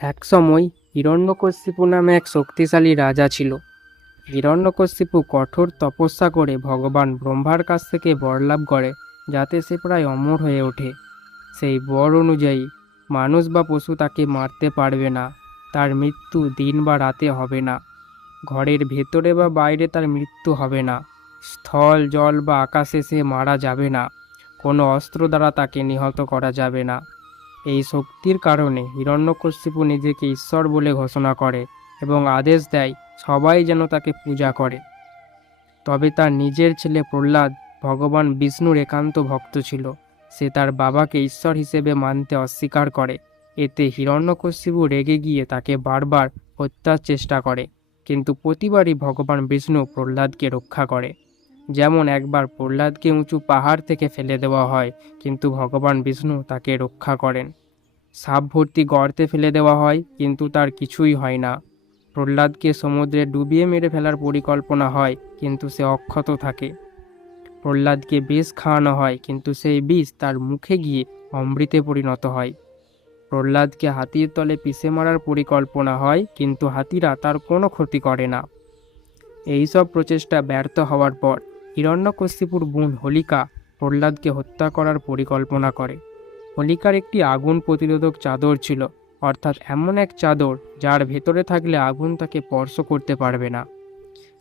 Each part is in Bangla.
এক সময় হিরণ্যকশিপু নামে এক শক্তিশালী রাজা ছিল। হিরণ্যকশিপু কঠোর তপস্যা করে ভগবান ব্রহ্মার কাছ থেকে বর লাভ করে, যাতে সে প্রায় অমর হয়ে ওঠে। সেই বর অনুযায়ী মানুষ বা পশু তাকে মারতে পারবে না, তার মৃত্যু দিন বা রাতে হবে না, ঘরের ভেতরে বা বাইরে তার মৃত্যু হবে না, স্থল জল বা আকাশে সে মারা যাবে না, কোনো অস্ত্র দ্বারা তাকে নিহত করা যাবে না। এই শক্তির কারণে হিরণ্যকশিপু নিজেকে ঈশ্বর বলে ঘোষণা করে এবং আদেশ দেয় সবাই যেন তাকে পূজা করে। তবে তার নিজের ছেলে প্রহ্লাদ ভগবান বিষ্ণুর একান্ত ভক্ত ছিল। সে তার বাবাকে ঈশ্বর হিসেবে মানতে অস্বীকার করে। এতে হিরণ্যকশিপু রেগে গিয়ে তাকে বারবার হত্যার চেষ্টা করে, কিন্তু প্রতিবারই ভগবান বিষ্ণু প্রহ্লাদকে রক্ষা করে। যেমন একবার প্রহ্লাদকে উঁচু পাহাড় থেকে ফেলে দেওয়া হয়, কিন্তু ভগবান বিষ্ণু তাকে রক্ষা করেন। সাপ ভর্তি গর্তে ফেলে দেওয়া হয়, কিন্তু তার কিছুই হয় না। প্রহ্লাদকে সমুদ্রে ডুবিয়ে মেরে ফেলার পরিকল্পনা হয়, কিন্তু সে অক্ষত থাকে। প্রহ্লাদকে বিষ খাওয়ানো হয়, কিন্তু সেই বিষ তার মুখে গিয়ে অমৃতে পরিণত হয়। প্রহ্লাদকে হাতির তলে পিষে মারার পরিকল্পনা হয়, কিন্তু হাতিরা তার কোনো ক্ষতি করে না। এইসব প্রচেষ্টা ব্যর্থ হওয়ার পর হিরণ্যকশিপুর বোন হোলিকা প্রহ্লাদকে হত্যা করার পরিকল্পনা করে। হোলিকার একটি আগুন প্রতিরোধক চাদর ছিল, অর্থাৎ এমন এক চাদর যার ভেতরে থাকলে আগুন তাকে স্পর্শ করতে পারবে না।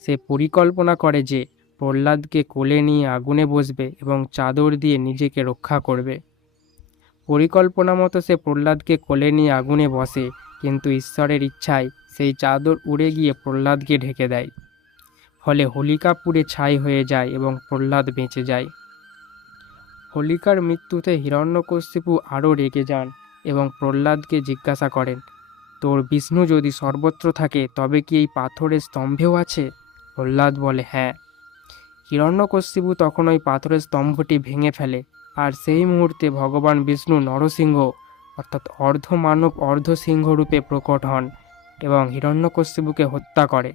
সে পরিকল্পনা করে যে প্রহ্লাদকে কোলে নিয়ে আগুনে বসবে এবং চাদর দিয়ে নিজেকে রক্ষা করবে। পরিকল্পনা মতো সে প্রহ্লাদকে কোলে নিয়ে আগুনে বসে, কিন্তু ঈশ্বরের ইচ্ছায় সেই চাদর উড়ে গিয়ে প্রহ্লাদকে ঢেকে দেয়। ফলে হোলিকা পুড়ে ছাই হয়ে যায় এবং প্রহ্লাদ বেঁচে যায়। হোলিকার মৃত্যুতে হিরণ্যকশিপু আরও রেগে যান এবং প্রহ্লাদকে জিজ্ঞাসা করেন, তোর বিষ্ণু যদি সর্বত্র থাকে তবে কি এই পাথরের স্তম্ভেও আছে? প্রহ্লাদ বলে, হ্যাঁ। হিরণ্যকশিপু তখন ওই পাথরের স্তম্ভটি ভেঙে ফেলে, আর সেই মুহূর্তে ভগবান বিষ্ণু নরসিংহ অর্থাৎ অর্ধ মানব অর্ধ সিংহ রূপে প্রকট হন এবং হিরণ্যকশিপুকে হত্যা করে।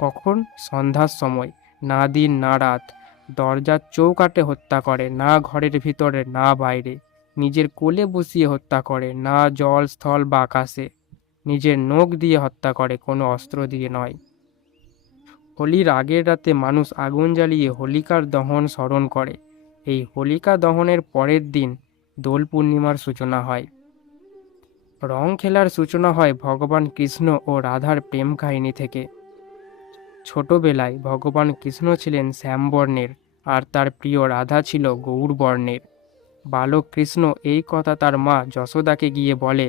কখন? সন্ধ্যার সময়। না দিন না রাত। দরজার চৌকাঠে হত্যা করে, না ঘরের ভিতরে না বাইরে। নিজের কোলে বসিয়ে হত্যা করে, না জল স্থল বা আকাশে। নিজের নখ দিয়ে হত্যা করে, কোনো অস্ত্র দিয়ে নয়। হোলির আগের রাতে মানুষ আগুন জ্বালিয়ে হোলিকার দহন স্মরণ করে। এই হোলিকা দহনের পরের দিন দোল পূর্ণিমার সূচনা হয়। রং খেলার সূচনা হয় ভগবান কৃষ্ণ ও রাধার প্রেম কাহিনী থেকে। ছোটবেলায় ভগবান কৃষ্ণ ছিলেন শ্যামবর্ণের আর তার প্রিয় রাধা ছিল গৌর বর্ণের। বালক কৃষ্ণ এই কথা তার মা যশোদাকে গিয়ে বলে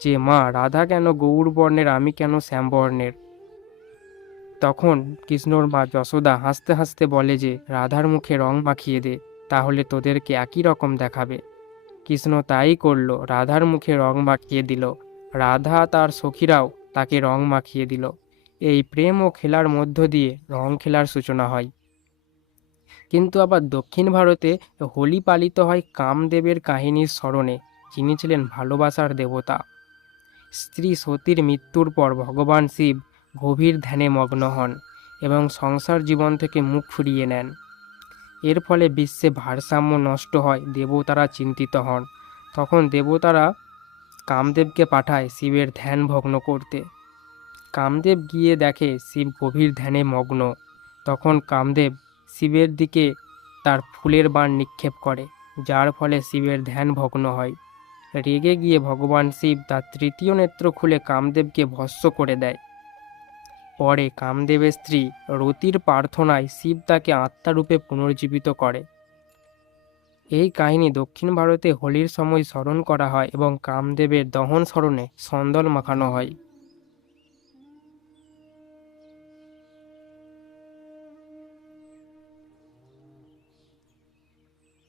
যে, মা, রাধা কেন গৌর বর্ণের, আমি কেন শ্যামবর্ণের? তখন কৃষ্ণর মা যশোদা হাসতে হাসতে বলে যে, রাধার মুখে রং মাখিয়ে দে, তাহলে তোদেরকে একই রকম দেখাবে। কৃষ্ণ তাই করল, রাধার মুখে রং মাখিয়ে দিল। রাধা তার সখীরাও তাকে রং মাখিয়ে দিল। এই প্রেম ও খেলার মধ্য দিয়ে রং খেলার সূচনা হয়। কিন্তু আবার দক্ষিণ ভারতে হোলি পালিত হয় কামদেবের কাহিনীর স্মরণে, যিনি ছিলেন ভালোবাসার দেবতা। স্ত্রী সতীর মৃত্যুর পর ভগবান শিব গভীর ধ্যানে মগ্ন হন এবং সংসার জীবন থেকে মুখ ফিরিয়ে নেন। এর ফলে বিশ্বে ভারসাম্য নষ্ট হয়, দেবতারা চিন্তিত হন। তখন দেবতারা কামদেবকে পাঠায় শিবের ধ্যান ভগ্ন করতে। কামদেব গিয়ে দেখে শিব গভীর ধ্যানে মগ্ন। তখন কামদেব শিবের দিকে তার ফুলের বাণ নিক্ষেপ করে, যার ফলে শিবের ধ্যান ভগ্ন হয়। রেগে গিয়ে ভগবান শিব তার তৃতীয় নেত্র খুলে কামদেবকে ভস্ম করে দেয়। পরে কামদেবের স্ত্রী রতির প্রার্থনায় শিব তাকে আত্মারূপে পুনর্জীবিত করে। এই কাহিনী দক্ষিণ ভারতে হোলির সময় স্মরণ করা হয় এবং কামদেবের দহন স্মরণে সন্দল মাখানো হয়।